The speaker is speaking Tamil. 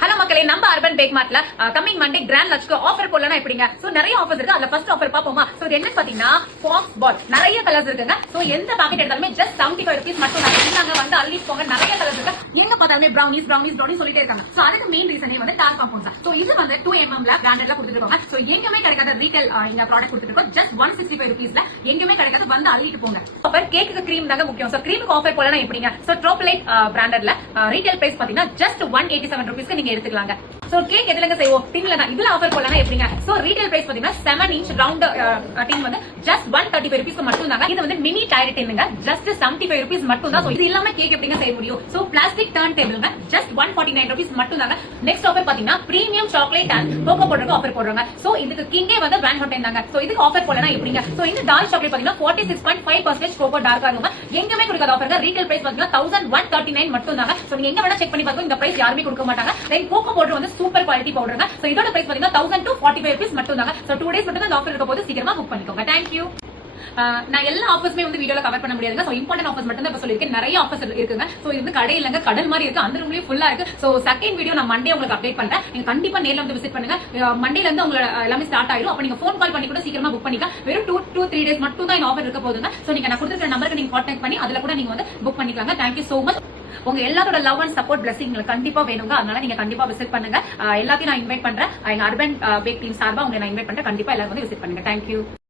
ஹலோ மக்களே, நம்ம அர்பன் பேக் மார்ட்ல கமிங் மண்டே கிராண்ட் லஞ்சுக்கு ஆஃபர் போடலாம் எப்படிங்க? சோ நிறைய ஆஃபர்ஸ் இருக்கு. அதுல ஃபர்ஸ்ட் ஆஃபர் பாப்போமா? சோ இது என்ன பாத்தீங்கன்னா ஃபாக்ஸ் பால். நிறைய கலர்ஸ் இருக்குங்க. சோ எந்த பாக்கெட் எடுத்தாலுமே ஜஸ்ட் 75 rupees மட்டும் தான். இருந்தாங்க வந்து அள்ளி போங்க. நிறைய கலர்ஸ் இருக்கு. எங்க பார்த்தாலுமே brownies சொல்லிட்டே இருக்காங்க. சோ அதுக்கு மெயின் ரீசனே வந்து டார்க் காம்பவுண்ட்ஸ் தான். சோ இது வந்து 2mm ல பிராண்டட்ல கொடுத்துருக்காங்க. சோ எங்கயுமே கிடைக்காத ரீட்டைல் இந்த ப்ராடக்ட் கொடுத்துருக்கோம். ஜஸ்ட் 165 rupeesல எங்கயுமே கிடைக்காத வந்து அள்ளிட்டு போங்க. ஆஃபர் கேக்குக்கு கிரீம் தாங்க முக்கியம். சோ கிரீமுக்கு ஆஃபர் போடலாம் எப்படிங்க? சோ ட்ரோப்லைட் பிராண்டட்ல ரீட்டைல் பிரைஸ் பாத்தீங்கன்னா ஜஸ்ட் 187 rupeesக்கு நீங்க எடுத்துக்கலாங்க. சோ கேக் எதுலங்க செய்வோம்? டின்ல தான். இதுல ஆஃபர் போடலாம் எப்படிங்க? சோ ரீட்டைல் பிரைஸ் பாத்தீங்கன்னா 7 inch ரவுண்ட் டின் வந்து ஜஸ்ட் 135 rupees மட்டும் தாங்க. இது வந்து மினி டயர் டின்னுங்க. ஜஸ்ட் 75 rupees மட்டும் தான். சோ இது இல்லாம கேக் எப்படிங்க செய்ய முடியும்? சோ பிளாஸ்டிக் டர்ன் டேபிள்ங்க. ஜஸ்ட் 149 rupees மட்டும் தாங்க. நெக்ஸ்ட் ஆஃபர் பாத்தீங்கன்னா பிரீமியம் சாக்லேட் அண்ட் கோகோ பவுடருக்கு ஆஃபர் போடுறாங்க. சோ இதுக்கு கிங்கே வந்து பிராண்ட் ஹோட்டல் தாங்க. சோ இதுக்கு ஆஃபர் போடலாம் எப்படிங்க? சோ இந்த டார்க் சாக்லேட் பாத்தீங்கன்னா 46.5% கோகோ டார்க்கா இருக்குங்க. எங்கயுமே கொடுக்காத ஆஃபர்ங்க. ரீட்டைல் பிரைஸ் பாத்தீங்கன்னா 1139 மட்டும் தாங்க. சோ நீங்க எங்க வேணா செக் பண்ணி பாருங்க. இந்த பிரைஸ் யாருமே கொடுக்க மாட்டாங்க. தென் கோகோ பவுடர் வந்து சூப்பர் குவாலிட்டி பவுடருங்க. சோ இதோட பிரைஸ் பாத்தீங்கன்னா 1045 rupees மட்டும் தாங்க. சோ 2 days மட்டும் தான் இந்த ஆஃபர் இருக்க போது. சீக்கிரமா புக் பண்ணிக்கோங்க. Thank you. நான் எல்லா ஆஃபர்ஸுமே வந்து வீடியோல கவர் பண்ண முடியாதுங்க. சோ இம்பார்ட்டன்ட் ஆஃபர்ஸ் மட்டும் தான் இப்ப சொல்லிருக்கேன். நிறைய ஆஃபர்ஸ் இருக்குங்க. சோ இது வந்து கடை இல்லங்க, கடல் மாதிரி இருக்கு. அந்த ரூம்லயே ஃபுல்லா இருக்கு. சோ செகண்ட் வீடியோ நான் மண்டே உங்களுக்கு அப்டேட் பண்றேன். நீங்க கண்டிப்பா நேர்ல வந்து விசிட் பண்ணுங்க. மண்டேல இருந்து உங்களோட எல்லாமே ஸ்டார்ட் ஆயிடும். அப்ப நீங்க ஃபோன் கால் பண்ணி கூட சீக்கிரமா புக் பண்ணிக்கலாம். வெறும் 2-3 days மட்டும் தான் இந்த ஆஃபர் இருக்க போகுதுங்க. சோ நீங்க நான் கொடுத்திருக்கிற நம்பருக்கு நீங்க கான்டாக்ட் பண்ணி அதுல கூட நீங்க வந்து புக் பண்ணிக்கலாங்க. Thank you so much. உங்க எல்லாரோட லவ் அண்ட் சப்போர்ட் பிளஸிங் கண்டிப்பா வேணுங்க. அதனால நீங்க கண்டிப்பா விசிட் பண்ணுங்க. எல்லாத்தையும் நான் இன்வைட் பண்றேன். எங்க அர்பன் பேக் டீம் சார்பா உங்களை நான் இன்வைட் பண்றேன். கண்டிப்பா எல்லாரும் வந்து விசிட் பண்ணுங்க. Thank you.